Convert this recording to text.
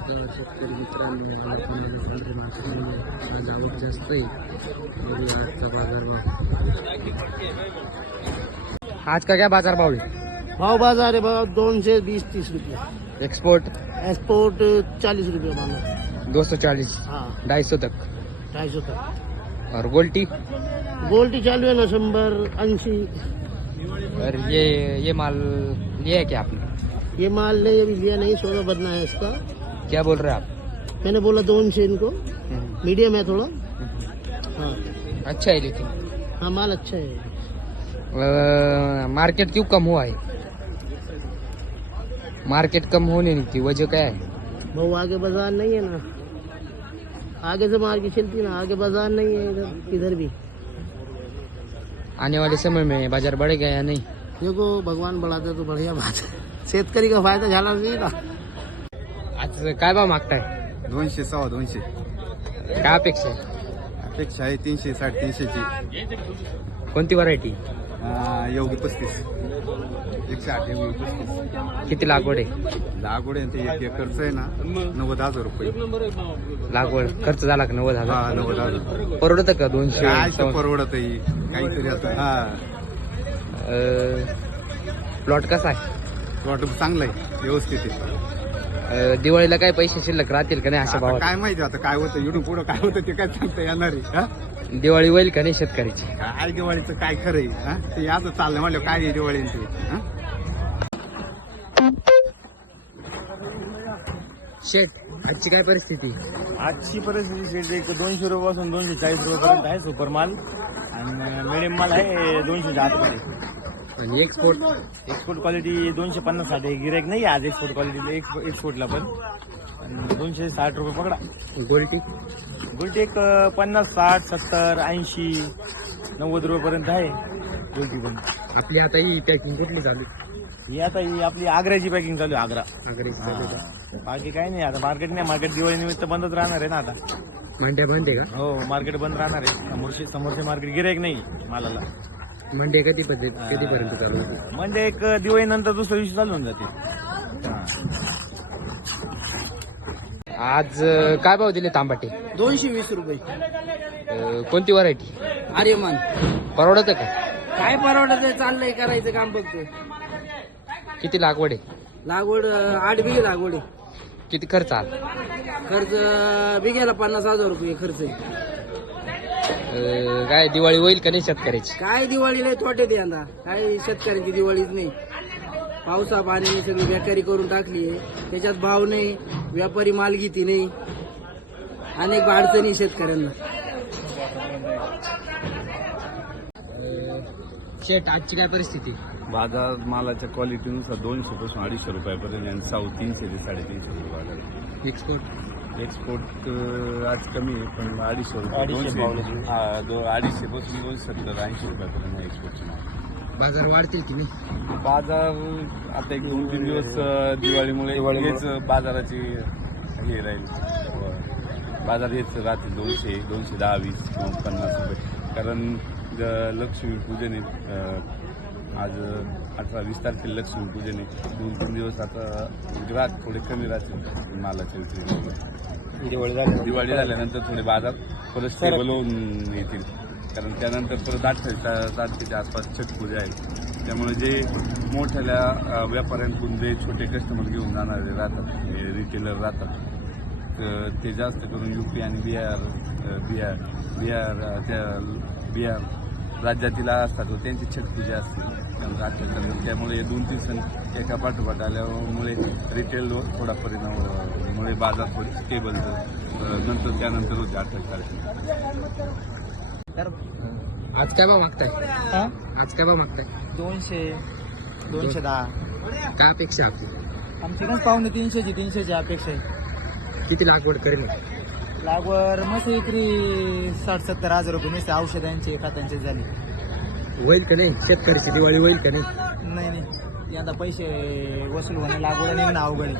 नमस्कार शेतकरी मित्रांनो, आज आवक जास्त आहे. बघूया आजचा बाजारभाव. आज का क्या बाजार भाव है? भाव बाजार है भाव 220-30 रुपये. एक्सपोर्ट एक्सपोर्ट 40 रुपये मानो. 240, हाँ 250 तक. 250 तक. और गोल्टी गोल्टी चालू है ना 100-80. और ये माल लिया है क्या आपने? ये माल नहीं अभी लिया नहीं, सोना बदना है इसका. क्या बोल रहे हैं आप? मैंने बोला 200 इनको. मीडियम है थोड़ा. हाँ अच्छा है लेकिन हाँ माल अच्छा है. मार्केट क्यों कम हुआ है? मार्केट कम होने की वजह क्या है? भाव आगे बाजार नहीं है ना, आगे से मार्केट चलती ना, आगे बाजार नहीं है इधर इधर भी. आने वाले समय में बाजार बढ़ेगा या नहीं? देखो भगवान बढ़ाते तो बढ़िया बात है. शेतकरी का फायदा झाला नाही ना. आज काय भाव मागताय? 200, 200. काय अपेक्षा आहे? अपेक्षा आहे 300, 350 ची. कोणती व्हरायटी? योगी 35, 108 योगी 35. किती लागवड आहे? लागवड आहे ते 1 एकरच आहे ना, 90,000 रुपये. लागवड खर्च झाला का 90,000? हा 90,000. परवडतं का 200? काय तर परवडत आहे काहीतरी आता. हा प्लॉट कसा आहे? प्लॉट चांगला आहे, व्यवस्थित आहे. दिवाळीला काय पैसे शिल्लक राहतील का नाही अशा आता भावात? काय माहिती आता काय होतं इकडून पुढं काय होतं ते काय सांगता येणार आहे. हा? दिवाळी होईल का नाही शेतकऱ्याची? काय दिवाळीचं काय खरं आहे. हा? ते असं चाललं म्हणलं काय आहे दिवाळी ते. हा? शेत आजची काय परिस्थिती? आजची परिस्थिती शेट एक 200 रुपयापासून 240 रुपयापर्यंत आहे सुपर माल, आणि मिडियम माल आहे 200च्या आतमध्ये. आणि एक्सपोर्ट? एक्सपोर्ट क्वालिटी 250 आहे. गिरायक नाही आज एक्सपोर्ट क्वालिटी एक्सपोर्टला पण. आणि 260 रुपये पकडा. गोल्टी? गुलटी एक 50, 60, 70, 80, 90 रुपयापर्यंत आहे गुलटी पण. आपली आता ही पॅकिंग कुठली झाली? ही आता ही आपली आग्र्याची पॅकिंग चालू आहे. आग्रा. आग्र्याची चालू आहे का? बाकी काही नाही आता. मार्केट नाही, मार्केट दिवाळी निमित्त बंदच राहणार आहे ना आता. मंड्या बंद आहे का? हो मार्केट बंद राहणार आहे. समोरचे मार्केट गिरायक नाही मालाला. मंडे कधीपर्यंत चालू होते? म्हणजे एक दिवाळी नंतर दुसऱ्या दिवशी चालू होऊन जाते. आज काय भाव दिले तांबाटे? 220 रुपये. कोणती व्हरायटी? आर्यमान. परवडतं का? काय परवडत आहे, चाललंय करायचं काम बघतोय. किती लागवड आहे? लागवड 8 बिघे लागवड आहे. किती खर्च आला? खर्च बिघ्याला 50,000 रुपये खर्च आहे. काय दिवाळी होईल का नाही शेतकऱ्याची? काय दिवाळी नाही, तोट्यात यंदा. काय शेतकऱ्यांची दिवाळीच नाही. पावसा पाणी सगळी बेकारी करून टाकली आहे. त्याच्यात भाव नाही, व्यापारी माल घेती नाही, अनेक अडचणी शेतकऱ्यांना. शेट आजची काय परिस्थिती? बाजार मालाच्या क्वालिटीनुसार 200 पासून 250 रुपयापर्यंत आणि 300 ते 350 रुपये बाजार आहे. एक्सपोर्ट आज कमी आहे, पण 250 रुपये 200 हा 250 पासून 270-80 रुपयापर्यंत आहे एक्सपोर्टचे माल. बाजार वाढतील की नाही? बाजार आता एक 2-3 दिवस दिवाळीमुळे हेच बाजाराची हे राहील. बाजार हेच राहतील 200, 210, 20 किंवा 50 रुपये. कारण लक्ष्मीपूजन आहे आज 18-20 तारखेला लक्ष्मीपूजन आहे. 2-3 दिवस आता ग्राहक थोडे कमी राहतील मालाचे. दिवाळी झाल्यानंतर थोडे बाजार परत स्टेबल होऊन येतील. कारण त्यानंतर परत 28 तारखेच्या आसपास छटपूजा आहे. त्यामुळे जे मोठ्या व्यापाऱ्यांकडून जे छोटे कस्टमर घेऊन जाणारे राहतात, रिटेलर राहतात, ते जास्त करून UP आणि बिहार राज्यातील असतात व त्यांची छटपूजा असते. त्यामुळे 2-3 सण एका पाठोपाठ आल्यामुळे रिटेल थोडा परिणामामुळे बाजार थोडी स्टेबल त्यानंतर होते 28 तारखेला. आज काय भाव मागताय? आज काय भाव मागताय? 200, 210. काय अपेक्षा आपली? आमची पण पाहुणे 300ची अपेक्षा आहे. किती लागवड करेल? लागवड मस्त विक्री 60-70 हजार रुपये नुसते औषधांचे खतांचे झाले. होईल का नाही शेतकऱ्याची दिवाळी होईल का नाही? नाही यंदा पैसे वसूल होणे लागवड निघणं अवघड आहे.